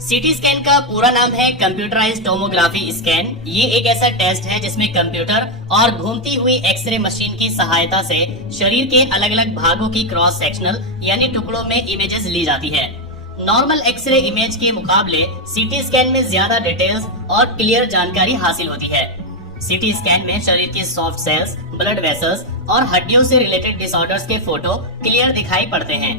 CT scan का पूरा नाम है कंप्यूटराइज्ड टोमोग्राफी स्कैन। ये एक ऐसा टेस्ट है जिसमें कंप्यूटर और घूमती हुई एक्सरे मशीन की सहायता से शरीर के अलग अलग भागों की क्रॉस सेक्शनल यानी टुकड़ों में इमेजेस ली जाती है। नॉर्मल एक्सरे इमेज के मुकाबले सीटी स्कैन में ज्यादा डिटेल्स और क्लियर जानकारी हासिल होती है। सीटी स्कैन में शरीर के सॉफ्ट सेल्स, ब्लड वेसल्स और हड्डियों से रिलेटेड डिसऑर्डर्स के फोटो क्लियर दिखाई पड़ते हैं।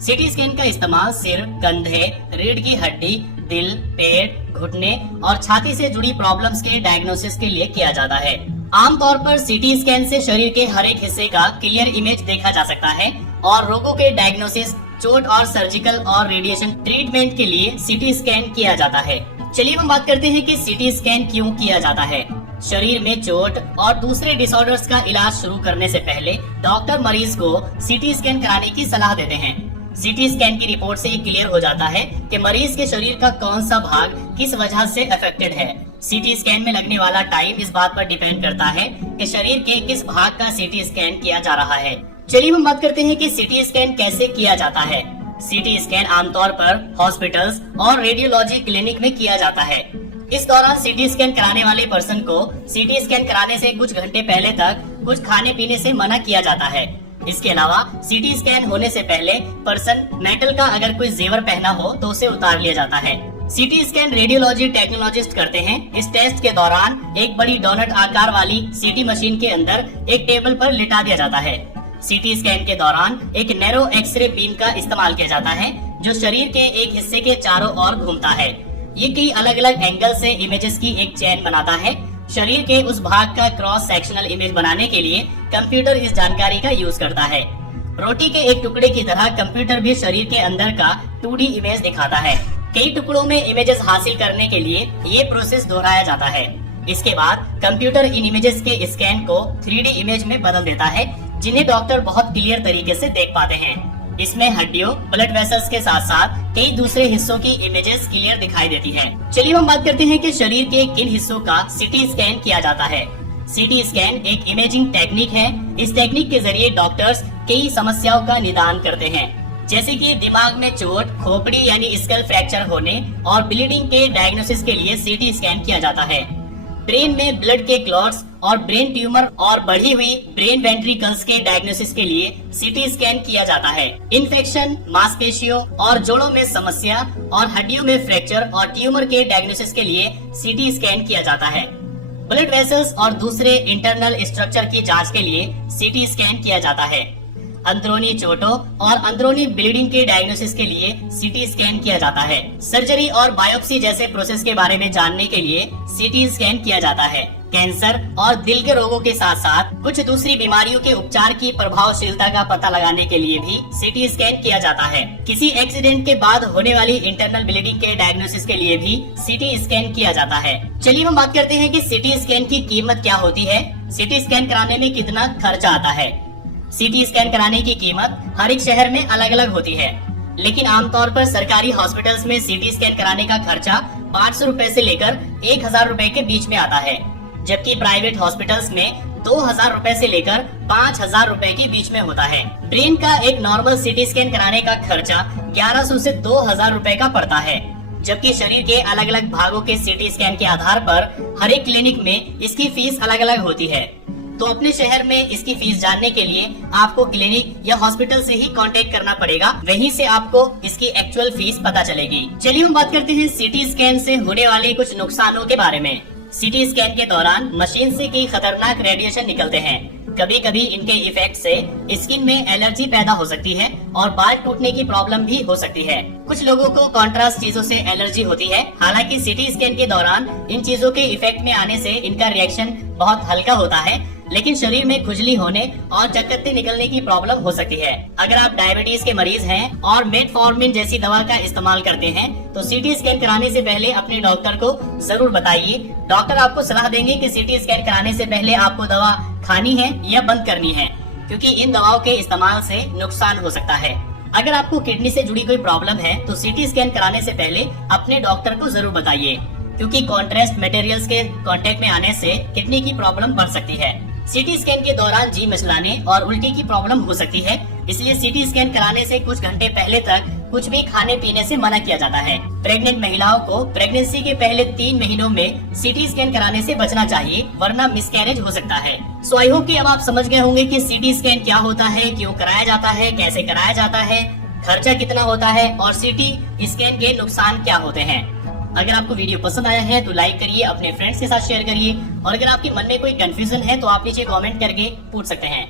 सीटी स्कैन का इस्तेमाल सिर, कंधे, रीढ़ की हड्डी, दिल, पेट, घुटने और छाती से जुड़ी प्रॉब्लम्स के डायग्नोसिस के लिए किया जाता है। आमतौर पर सीटी स्कैन से शरीर के हर एक हिस्से का क्लियर इमेज देखा जा सकता है और रोगों के डायग्नोसिस, चोट और सर्जिकल और रेडिएशन ट्रीटमेंट के लिए सीटी स्कैन किया जाता है। चलिए हम बात करते हैं कि सीटी स्कैन क्यों किया जाता है। शरीर में चोट और दूसरे डिसऑर्डर्स का इलाज शुरू करने से पहले डॉक्टर मरीज को सीटी स्कैन कराने की सलाह देते हैं। सीटी स्कैन की रिपोर्ट से ये क्लियर हो जाता है कि मरीज के शरीर का कौन सा भाग किस वजह से अफेक्टेड है। सीटी स्कैन में लगने वाला टाइम इस बात पर डिपेंड करता है कि शरीर के किस भाग का सीटी स्कैन किया जा रहा है। चलिए हम बात करते हैं कि सीटी स्कैन कैसे किया जाता है। सीटी स्कैन आमतौर पर हॉस्पिटल्स और रेडियोलॉजी क्लिनिक में किया जाता है। इस दौरान सीटी स्कैन कराने वाले पर्सन को सीटी स्कैन कराने से कुछ घंटे पहले तक कुछ खाने पीने से मना किया जाता है। इसके अलावा सीटी स्कैन होने से पहले पर्सन मेटल का अगर कोई जेवर पहना हो तो उसे उतार लिया जाता है। सीटी स्कैन रेडियोलॉजी टेक्नोलॉजिस्ट करते हैं। इस टेस्ट के दौरान एक बड़ी डोनट आकार वाली सीटी मशीन के अंदर एक टेबल पर लिटा दिया जाता है। सीटी स्कैन के दौरान एक नैरो एक्सरे बीम का इस्तेमाल किया जाता है जो शरीर के एक हिस्से के चारों ओर घूमता है। ये कई अलग अलग एंगल से इमेजेस की एक चेन बनाता है। शरीर के उस भाग का क्रॉस सेक्शनल इमेज बनाने के लिए कंप्यूटर इस जानकारी का यूज करता है। रोटी के एक टुकड़े की तरह कंप्यूटर भी शरीर के अंदर का 2D इमेज दिखाता है। कई टुकड़ों में इमेजेस हासिल करने के लिए ये प्रोसेस दोहराया जाता है। इसके बाद कंप्यूटर इन इमेजेस के स्कैन को 3D इमेज में बदल देता है जिन्हें डॉक्टर बहुत क्लियर तरीके से देख पाते हैं। इसमें हड्डियों, ब्लड वेसल्स के साथ साथ कई दूसरे हिस्सों की इमेजेस क्लियर दिखाई देती है। चलिए हम बात करते हैं कि शरीर के किन हिस्सों का सीटी स्कैन किया जाता है। सीटी स्कैन एक इमेजिंग टेक्निक है। इस टेक्निक के जरिए डॉक्टर्स कई समस्याओं का निदान करते हैं, जैसे कि दिमाग में चोट, खोपड़ी यानी स्कल फ्रैक्चर होने और ब्लीडिंग के डायग्नोसिस के लिए सीटी स्कैन किया जाता है। ब्रेन में ब्लड के क्लॉट्स और ब्रेन ट्यूमर और बढ़ी हुई ब्रेन वेंट्रिकल्स के डायग्नोसिस के लिए सीटी स्कैन किया जाता है। इन्फेक्शन, मांसपेशियों और जोड़ों में समस्या और हड्डियों में फ्रैक्चर और ट्यूमर के डायग्नोसिस के लिए सीटी स्कैन किया जाता है। ब्लड वेसल्स और दूसरे इंटरनल स्ट्रक्चर की जांच के लिए सीटी स्कैन किया जाता है। अंदरूनी चोटों और अंदरूनी ब्लीडिंग के डायग्नोसिस के लिए सीटी स्कैन किया जाता है। सर्जरी और बायोप्सी जैसे प्रोसेस के बारे में जानने के लिए सीटी स्कैन किया जाता है। कैंसर और दिल के रोगों के साथ साथ कुछ दूसरी बीमारियों के उपचार की प्रभावशीलता का पता लगाने के लिए भी सीटी स्कैन किया जाता है। किसी एक्सीडेंट के बाद होने वाली इंटरनल ब्लीडिंग के डायग्नोसिस के लिए भी सीटी स्कैन किया जाता है। चलिए हम बात करते हैं कि सीटी स्कैन की कीमत क्या होती है। सीटी स्कैन कराने में कितना खर्चा आता है। सीटी स्कैन कराने की कीमत हर एक शहर में अलग अलग होती है, लेकिन आमतौर पर सरकारी हॉस्पिटल्स में सीटी स्कैन कराने का खर्चा 500 रुपए से लेकर 1000 रुपए के बीच में आता है, जबकि प्राइवेट हॉस्पिटल्स में 2000 रुपए से लेकर 5000 रुपए के बीच में होता है। ब्रेन का एक नॉर्मल सीटी स्कैन कराने का खर्चा 1100 से 2000 रुपए का पड़ता है, जबकि शरीर के अलग अलग भागों के सीटी स्कैन के आधार पर हर एक क्लिनिक में इसकी फीस अलग अलग होती है। तो अपने शहर में इसकी फीस जानने के लिए आपको क्लिनिक या हॉस्पिटल से ही कांटेक्ट करना पड़ेगा, वहीं से आपको इसकी एक्चुअल फीस पता चलेगी। चलिए हम बात करते हैं सीटी स्कैन से होने वाले कुछ नुकसानों के बारे में। सीटी स्कैन के दौरान मशीन से कई खतरनाक रेडिएशन निकलते हैं। कभी कभी इनके इफेक्ट से स्किन में एलर्जी पैदा हो सकती है और बाल टूटने की प्रॉब्लम भी हो सकती है। कुछ लोगों को कॉन्ट्रास्ट चीजों से एलर्जी होती है। हालांकि सीटी स्कैन के दौरान इन चीजों के इफेक्ट में आने से इनका रिएक्शन बहुत हल्का होता है, लेकिन शरीर में खुजली होने और चकत्ते निकलने की प्रॉब्लम हो सकती है। अगर आप डायबिटीज के मरीज हैं और मेटफॉर्मिन जैसी दवा का इस्तेमाल करते हैं तो सीटी स्कैन कराने से पहले अपने डॉक्टर को जरूर बताइए। डॉक्टर आपको सलाह देंगे कि सीटी स्कैन कराने से पहले आपको दवा खानी है या बंद करनी है, क्योंकि इन दवाओं के इस्तेमाल से नुकसान हो सकता है। अगर आपको किडनी से जुड़ी कोई प्रॉब्लम है तो सीटी स्कैन कराने से पहले अपने डॉक्टर को जरूर बताइए, क्योंकि कॉन्ट्रास्ट मटेरियल्स के कांटेक्ट में आने से किडनी की प्रॉब्लम बढ़ सकती है। सीटी स्कैन के दौरान जी मचलाने और उल्टी की प्रॉब्लम हो सकती है, इसलिए सीटी स्कैन कराने से कुछ घंटे पहले तक कुछ भी खाने पीने से मना किया जाता है। प्रेग्नेंट महिलाओं को प्रेगनेंसी के पहले 3 महीनों में सीटी स्कैन कराने से बचना चाहिए, वरना मिसकैरेज हो सकता है। सो आई होप कि अब आप समझ गए होंगे कि सीटी स्कैन क्या होता है, क्यों कराया जाता है, कैसे कराया जाता है, खर्चा कितना होता है और सीटी स्कैन के नुकसान क्या होते हैं। अगर आपको वीडियो पसंद आया है तो लाइक करिए, अपने फ्रेंड्स के साथ शेयर करिए और अगर आपके मन में कोई कंफ्यूजन है तो आप नीचे कमेंट करके पूछ सकते हैं।